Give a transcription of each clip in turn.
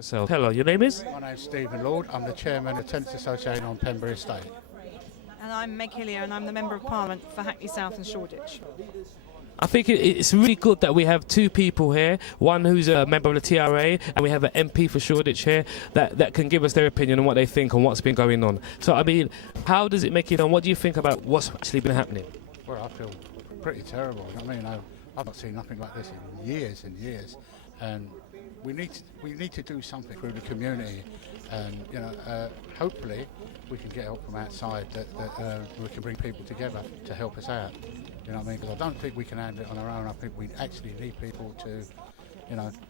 So, hello, your name is? My name's Stephen Lord. I'm the chairman of the Tennants Association on Pembury Estate. And I'm Meg Hiliier, and I'm the Member of Parliament for Hackney South and Shoreditch. I think it's really good that we have two people here, one who's a member of the TRA, and we have an MP for Shoreditch here that can give us their opinion on what they think and what's been going on. So, I mean, how does it make you feel? What do you think about what's actually been happening? Well, I feel pretty terrible. I mean, I've not seen nothing like this in years and years, and we need to do something through the community, and hopefully we can get help from outside that we can bring people together to help us out. You know what I mean? Because I don't think we can handle it on our own. I think we actually need people to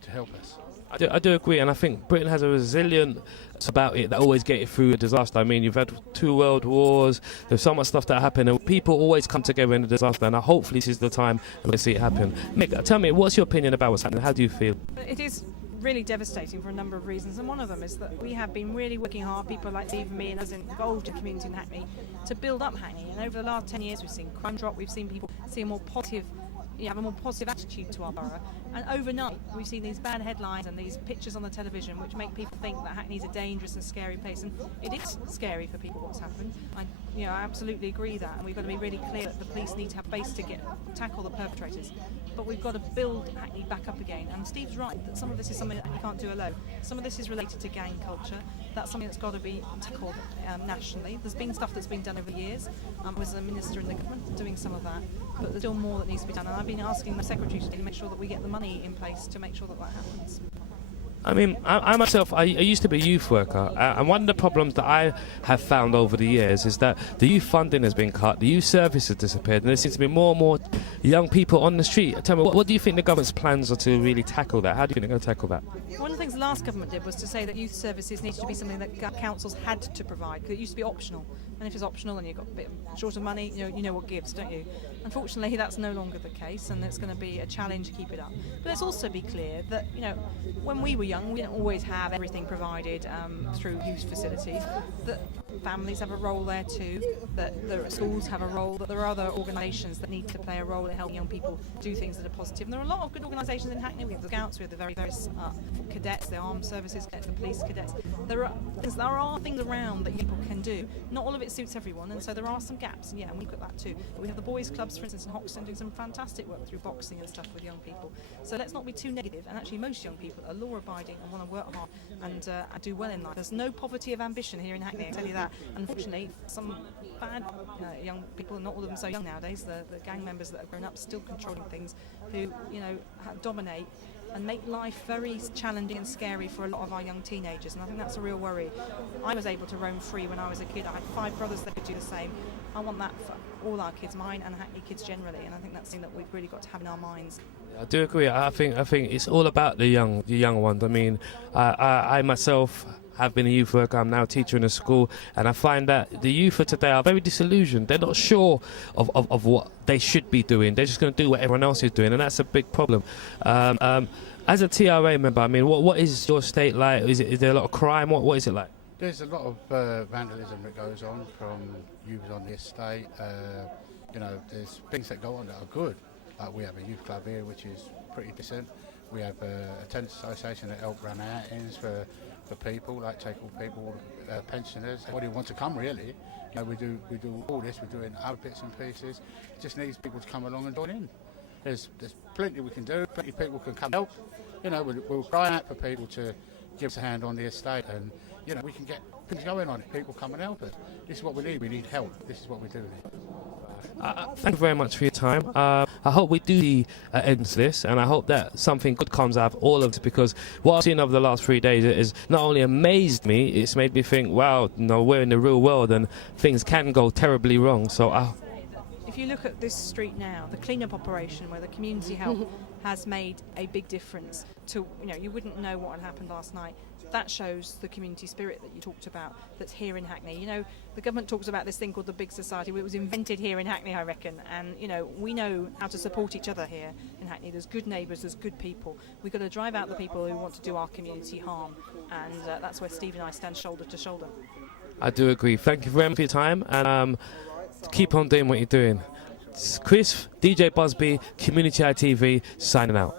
help us. I do agree, and I think Britain has a resilience about it that always get it through a disaster. I mean, you've had 2 world wars, there's so much stuff that happened, and people always come together in a disaster, and hopefully this is the time we'll see it happen. Mick, tell me, what's your opinion about what's happening? How do you feel? It is really devastating for a number of reasons, and one of them is that we have been really working hard, people like Steve and me and us involved in the community in Hackney, to build up Hackney. And over the last 10 years we've seen crime drop, we've seen people see a more positive, have a more positive attitude to our borough, and overnight we've seen these bad headlines and these pictures on the television which make people think that Hackney's a dangerous and scary place, and it is scary for people what's happened. I absolutely agree that, and we've got to be really clear that the police need to have base to tackle the perpetrators, but we've got to build Hackney back up again. And Steve's right that some of this is something that we can't do alone. Some of this is related to gang culture. That's something that's got to be tackled nationally. There's been stuff that's been done over the years. I was a minister in the government doing some of that, but there's still more that needs to be done, and I've been asking the secretary to make sure that we get the money in place to make sure that that happens. I mean, I myself, I used to be a youth worker, and one of the problems that I have found over the years is that the youth funding has been cut, the youth service has disappeared, and there seems to be more and more young people on the street. Tell me, what do you think the government's plans are to really tackle that? How do you think they're going to tackle that? One of the things the last government did was to say that youth services needed to be something that councils had to provide, because it used to be optional. And if it's optional and you've got a bit short of money, you know what gives, don't you? Unfortunately, that's no longer the case, and it's going to be a challenge to keep it up. But let's also be clear that, when we were young, we didn't always have everything provided through youth facilities. That families have a role there too, that the schools have a role, that there are other organisations that need to play a role in helping young people do things that are positive. And there are a lot of good organisations in Hackney. We have the Scouts, we have the various cadets, the armed services, the police cadets. There are things around that people can do. Not all of it suits everyone, and so there are some gaps, and we look at that too. But we have the boys' clubs, for instance, in Hoxton, doing some fantastic work through boxing and stuff with young people. So let's not be too negative, and actually most young people are law-abiding and want to work hard and do well in life. There's no poverty of ambition here in Hackney, I tell you that. Unfortunately, some bad young people, not all of them so young nowadays, the gang members that have grown up still controlling things, who dominate and make life very challenging and scary for a lot of our young teenagers, and I think that's a real worry. I was able to roam free when I was a kid. I had 5 brothers that could do the same. I want that for all our kids, mine and Hackney kids generally, and I think that's something that we've really got to have in our minds. I do agree. I think it's all about the young ones. I mean, I myself have been a youth worker. I'm now a teacher in a school, and I find that the youth of today are very disillusioned. They're not sure of what they should be doing. They're just going to do what everyone else is doing, and that's a big problem. As a TRA member, I mean, what is your state like? Is there a lot of crime? What is it like? There's a lot of vandalism that goes on from youths on the estate. There's things that go on that are good. Like we have a youth club here, which is pretty decent. We have a Tennants association that help run outings for people, like take all people, pensioners, anybody who wants to come really. We do all this, we're doing other bits and pieces. It just needs people to come along and join in. There's plenty we can do, plenty of people can come help. We'll cry out for people to give us a hand on the estate, and we can get things going on it. People come and help us. This is what we need help. This is what we do here. Thank you very much for your time. I hope we do the end to this, and I hope that something good comes out of all of this, because what I've seen over the last 3 days is not only amazed me, it's made me think, wow, we're in the real world and things can go terribly wrong. So if you look at this street now, the clean-up operation where the community help has made a big difference to, you wouldn't know what had happened last night. That shows the community spirit that you talked about that's here in Hackney. The government talks about this thing called the big society. It was invented here in Hackney, I reckon, and we know how to support each other here in Hackney. There's good neighbours, there's good people. We've got to drive out the people who want to do our community harm, and that's where Steve and I stand shoulder to shoulder. I do agree. Thank you very much for your time, and keep on doing what you're doing. Chris, DJ Buzby, Community ITV, signing out.